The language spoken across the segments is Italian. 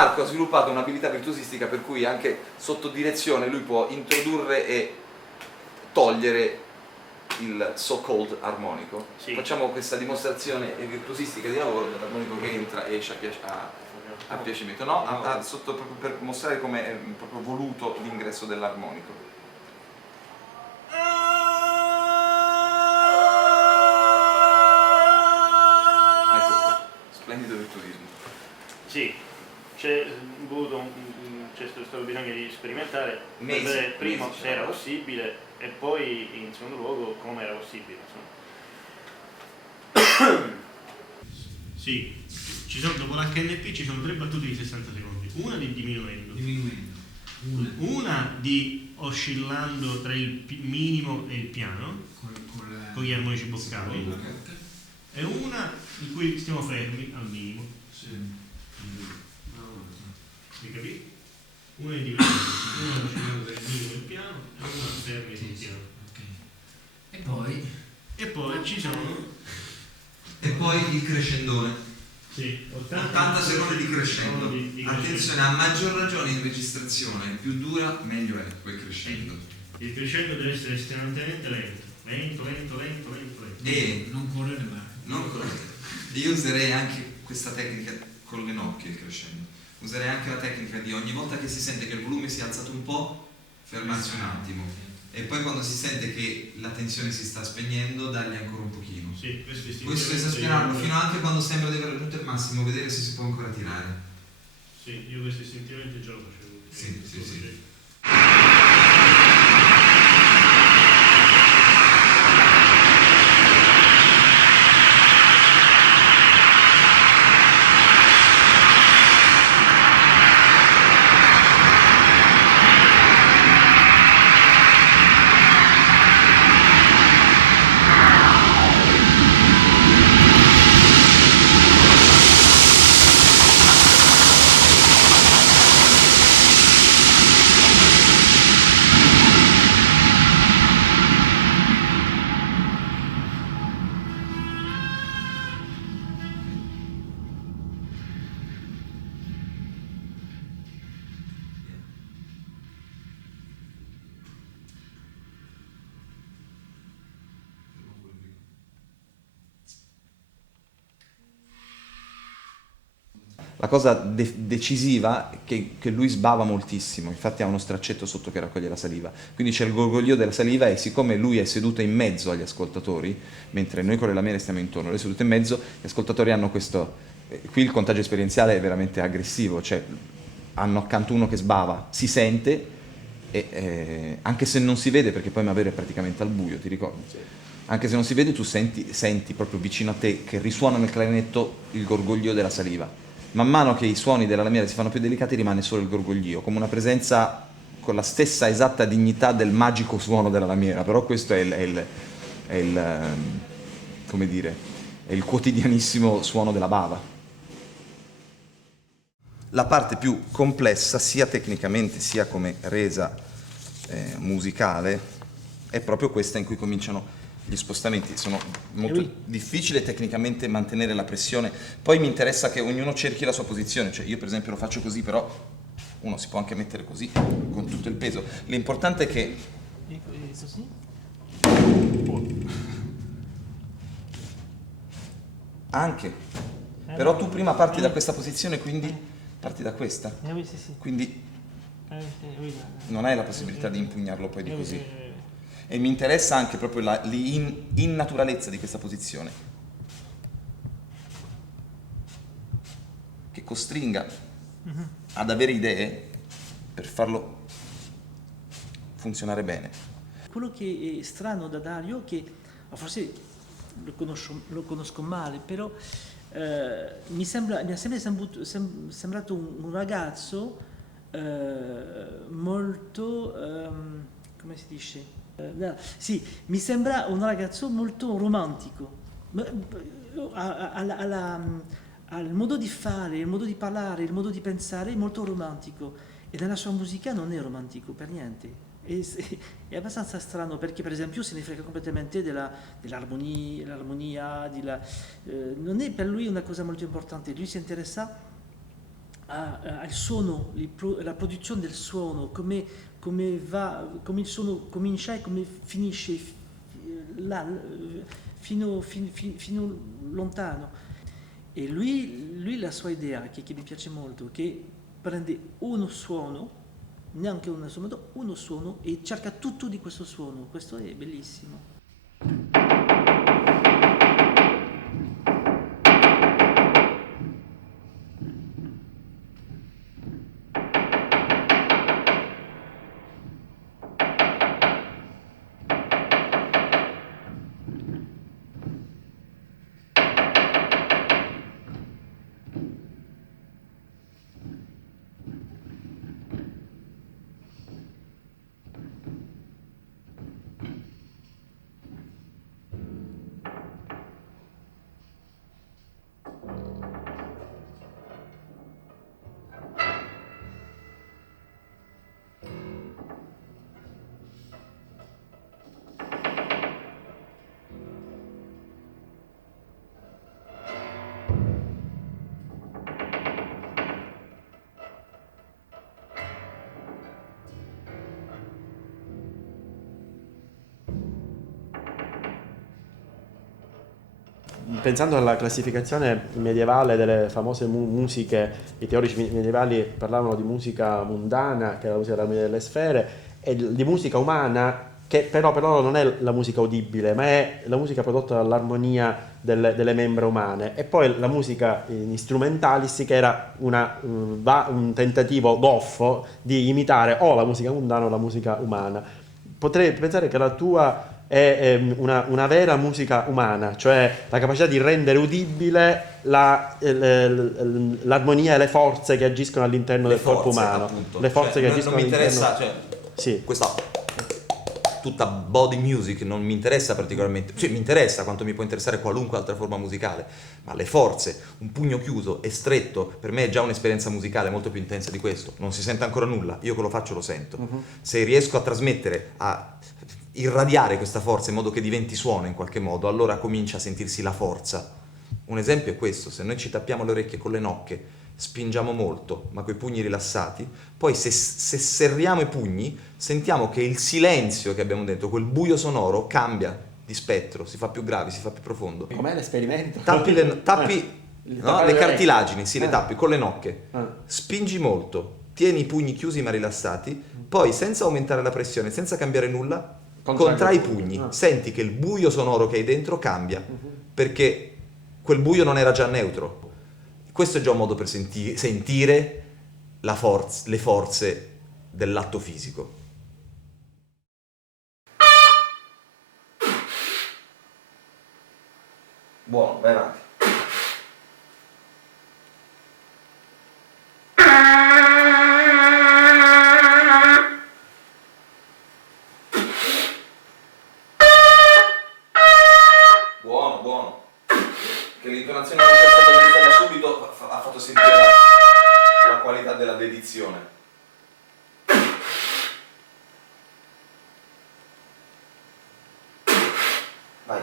Marco ha sviluppato un'abilità virtuosistica per cui anche sotto direzione lui può introdurre e togliere il so-called armonico. Sì. Facciamo questa dimostrazione virtuosistica di lavoro dell'armonico che entra e esce a piacimento, no? Proprio per mostrare come è proprio voluto l'ingresso dell'armonico. Ecco qua, splendido virtuosismo. Sì, c'è stato bisogno di sperimentare, vedere prima se era possibile e poi in secondo luogo come era possibile. Sì, dopo l'HNP ci sono 3 battute di 60 secondi, una di diminuendo. Una di oscillando tra il minimo e il piano con gli armonici boccali e una in cui stiamo fermi al minimo. Mi capite? Una di diminuendo, una oscillando tra il minimo e il piano e una fermi sul piano. E poi ci sono. E poi il crescendone. Sì, 80 secondi di crescendo. Attenzione, a maggior ragione in registrazione, più dura meglio è quel crescendo. Il crescendo deve essere estremamente lento. Lento. E non correre mai. non correre. Io userei anche questa tecnica con le nocche, il crescendo. Userei anche la tecnica di ogni volta che si sente che il volume si è alzato un po', fermarsi un attimo. E poi quando si sente che la tensione si sta spegnendo, dargli ancora un pochino. Sì, questo esasperarlo fino anche quando sembra di aver raggiunto il massimo, vedere se si può ancora tirare. Sì, io questo istintivamente già lo facevo. Sì. La cosa decisiva è che lui sbava moltissimo, infatti ha uno straccetto sotto che raccoglie la saliva, quindi c'è il gorgoglio della saliva e siccome lui è seduto in mezzo agli ascoltatori, mentre noi con le lamiere stiamo intorno, lui è seduto in mezzo, gli ascoltatori hanno questo, qui il contagio esperienziale è veramente aggressivo, cioè hanno accanto uno che sbava, si sente, e, anche se non si vede perché poi Mavero è praticamente al buio, ti ricordi? Anche se non si vede tu senti proprio vicino a te che risuona nel clarinetto il gorgoglio della saliva. Man mano che i suoni della lamiera si fanno più delicati rimane solo il gorgoglio, come una presenza con la stessa esatta dignità del magico suono della lamiera, però questo è come dire, è il quotidianissimo suono della bava. La parte più complessa, sia tecnicamente sia come resa musicale, è proprio questa in cui cominciano gli spostamenti. Sono molto difficile tecnicamente mantenere la pressione, poi mi interessa che ognuno cerchi la sua posizione, cioè io per esempio lo faccio così, però uno si può anche mettere così con tutto il peso. L'importante è che anche, però tu prima parti da questa posizione, quindi parti da questa, quindi non hai la possibilità di impugnarlo poi di così. E mi interessa anche proprio l'innaturalezza di questa posizione, che costringa ad avere idee per farlo funzionare bene. Quello che è strano da Dario, che forse lo conosco male, però mi è sempre sembrato un ragazzo molto, come si dice? Sì, mi sembra un ragazzo molto romantico, al modo di fare, il modo di parlare, il modo di pensare è molto romantico e nella sua musica non è romantico per niente. È abbastanza strano perché per esempio se ne frega completamente dell'armonia, non è per lui una cosa molto importante, lui si interessa al suono, la produzione del suono, come il suono comincia e come finisce là, fino lontano. E lui la sua idea, che mi piace molto, che prende uno suono, neanche uno suono, e cerca tutto di questo suono. Questo è bellissimo. Pensando alla classificazione medievale delle famose musiche, i teorici medievali parlavano di musica mundana, che è la musica delle sfere, e di musica umana, che però per loro non è la musica udibile, ma è la musica prodotta dall'armonia delle membra umane. E poi la musica strumentalistica che era un tentativo goffo di imitare o la musica mundana o la musica umana. Potrei pensare che la tua è una vera musica umana, cioè la capacità di rendere udibile l'armonia e le forze che agiscono all'interno del corpo umano. Appunto. Le forze che agiscono non mi all'interno. interessa, Sì. questa tutta body music non mi interessa particolarmente, cioè mi interessa quanto mi può interessare qualunque altra forma musicale, ma le forze, un pugno chiuso e stretto, per me è già un'esperienza musicale molto più intensa di questo. Non si sente ancora nulla, io che lo faccio lo sento. Se riesco a trasmettere, a irradiare questa forza in modo che diventi suono in qualche modo, allora comincia a sentirsi la forza. Un esempio è questo: se noi ci tappiamo le orecchie con le nocche, spingiamo molto ma coi pugni rilassati, poi se serriamo i pugni sentiamo che il silenzio che abbiamo dentro, quel buio sonoro, cambia di spettro, si fa più grave, si fa più profondo. Com'è l'esperimento? Tappi le cartilagini, sì, le tappi con le nocche, Ah. spingi molto, tieni i pugni chiusi ma rilassati, poi senza aumentare la pressione, senza cambiare nulla, contrai i pugni, Ah. senti che il buio sonoro che hai dentro cambia, perché quel buio non era già neutro. Questo è già un modo per sentire le forze dell'atto fisico. Buono, vai avanti. Buono, buono. Che l'intonazione non sia stata giusta da subito ha fatto sentire la qualità della dedizione. Vai.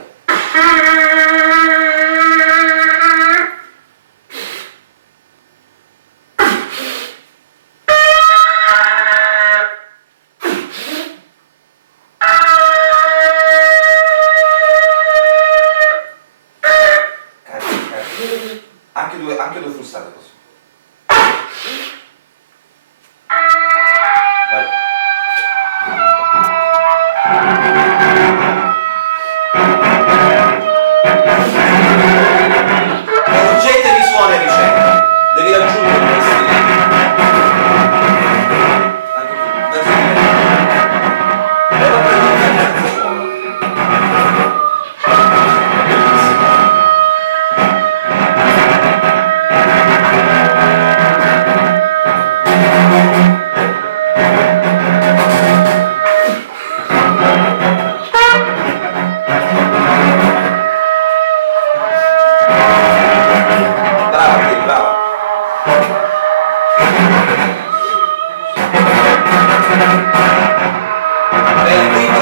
Anche due frustate così. Vai. Progettavi suoni a vicenda. Devi raggiungere questi. Anche tu, verso di me. Leva per il senza suono.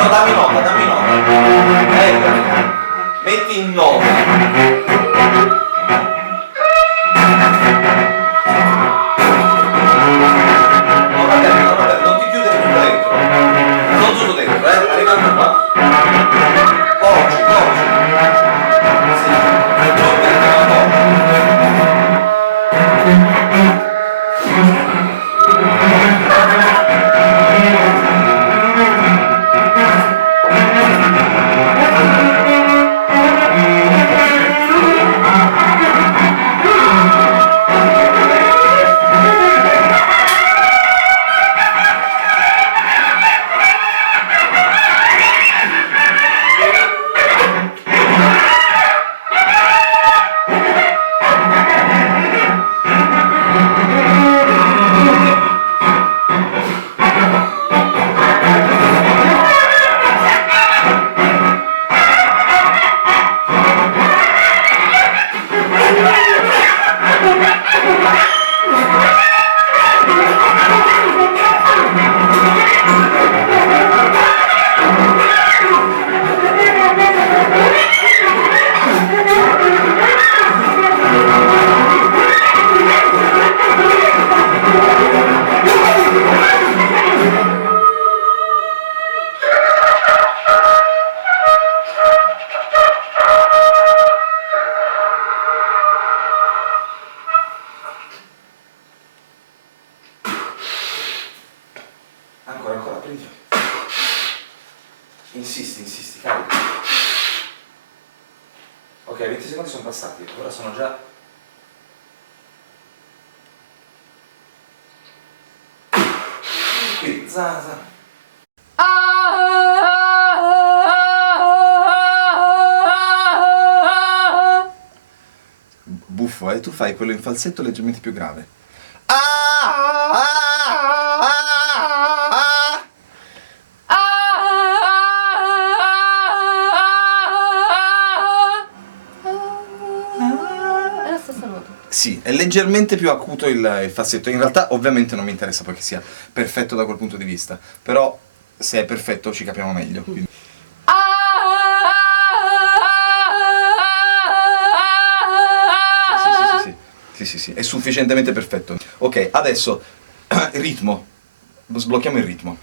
Dammi nota. Ecco. Metti in nota. Ok, 20 secondi sono passati, ora sono già... Qui, za, za. Buffo, tu fai quello in falsetto leggermente più grave. È la stessa nota. Sì, è leggermente più acuto il falsetto. In realtà ovviamente non mi interessa poi che sia perfetto da quel punto di vista, però se è perfetto ci capiamo meglio. Quindi... Sì, è sufficientemente perfetto. Ok, adesso ritmo. Sblocchiamo il ritmo.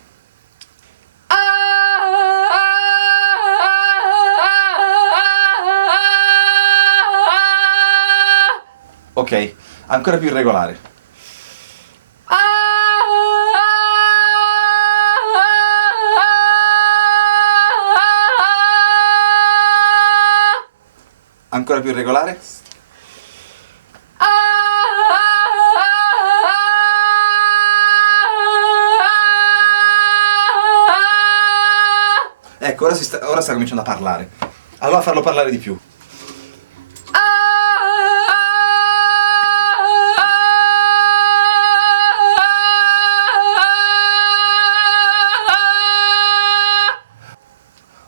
Ok, ancora più irregolare. Ancora più irregolare. Ecco, ora sta cominciando a parlare. Allora farlo parlare di più.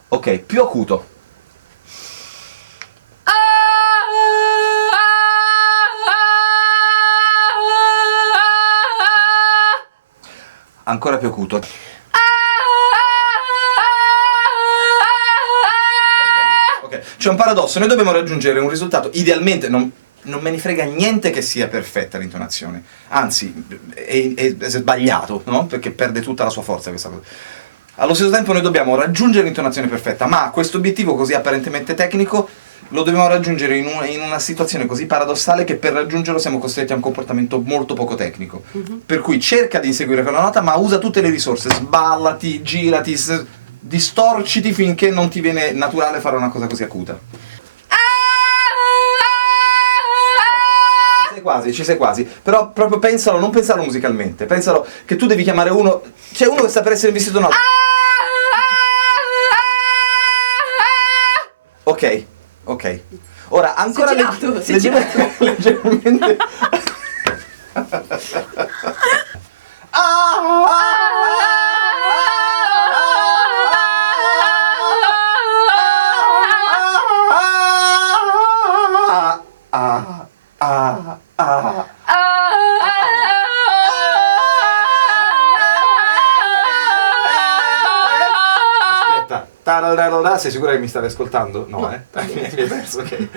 Ok, più acuto. Ancora più acuto. Ok, c'è un paradosso, noi dobbiamo raggiungere un risultato, idealmente non me ne frega niente che sia perfetta l'intonazione, anzi è sbagliato, no? Perché perde tutta la sua forza questa cosa. Allo stesso tempo noi dobbiamo raggiungere l'intonazione perfetta, ma questo obiettivo così apparentemente tecnico lo dobbiamo raggiungere in una situazione così paradossale che per raggiungerlo siamo costretti a un comportamento molto poco tecnico. Per cui cerca di inseguire quella nota, ma usa tutte le risorse, sballati, girati, distorciti finché non ti viene naturale fare una cosa così acuta. Ci sei quasi, però proprio pensalo, non pensalo musicalmente, pensalo che tu devi chiamare uno, c'è uno che sta per essere investito un altro. Ok. Ora ancora leggermente. Aspetta, sei sicura che mi stavi ascoltando? No, mi hai perso, ok.